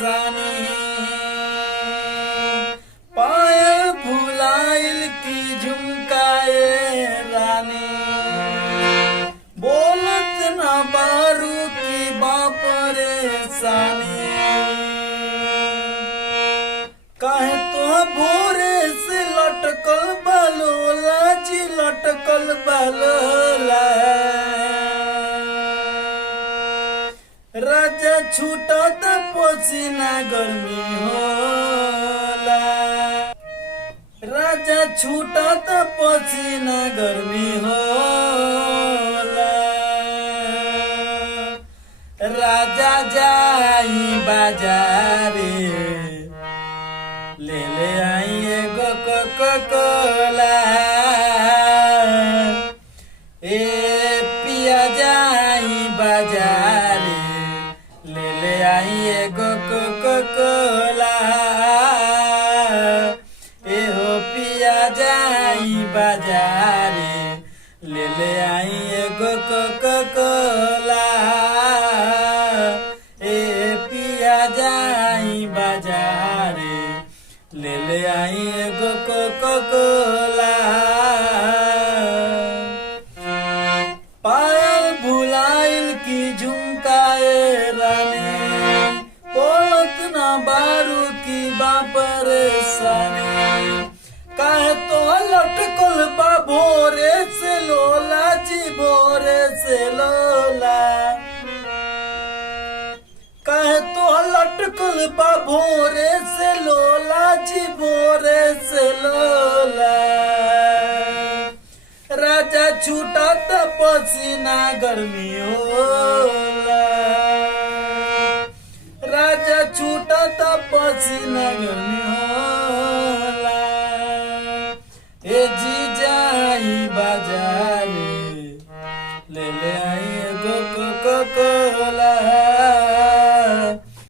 परेशानी। पायल भुलाइल की झुमकाए रानी, बोलत ना बारू की बा परेशानी। काहे तो भोरे से लटकल बलोला जी, लटकल बलोला। राजा छूटा त पसीना गर्मी होला, राजा छूटा त पसीना गर्मी होला। राजा जाई बाजारे, ले ले आई एगो कोका-कोला। ए पिया जाई बाजारे, ले ले आई एगो कोका-कोला। ए हो पिया जाई बाजारे, ले ले आई एगो कोका-कोला। ए पिया जाई बाजारे, ले ले आई एगो कोका-कोला। पायल भुलाइल की झुमकाए रानी, बोलत ना बारू की बा परेशानी। काहे तो लटकल बा भोरे से लोला जी, भोरे से लोला। काहे तो लटकल बा भोरे से लोला जी, भोरे से लोला। राजा छूटा त पसीना गर्मी होला, राजा छूटा त पसीना गर्मी